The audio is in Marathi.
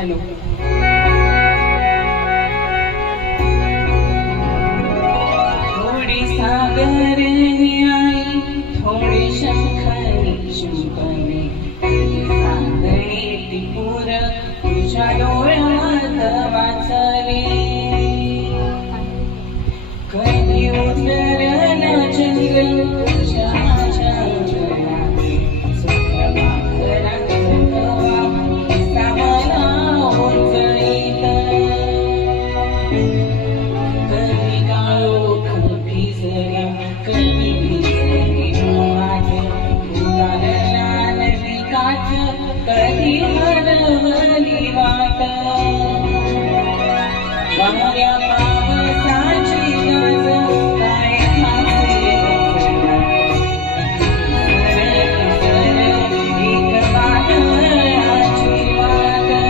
हॅलो. थोडी सागरनी आई, थोडी शंखनी शिंपणी, सांगणी ती पूर तुझ्या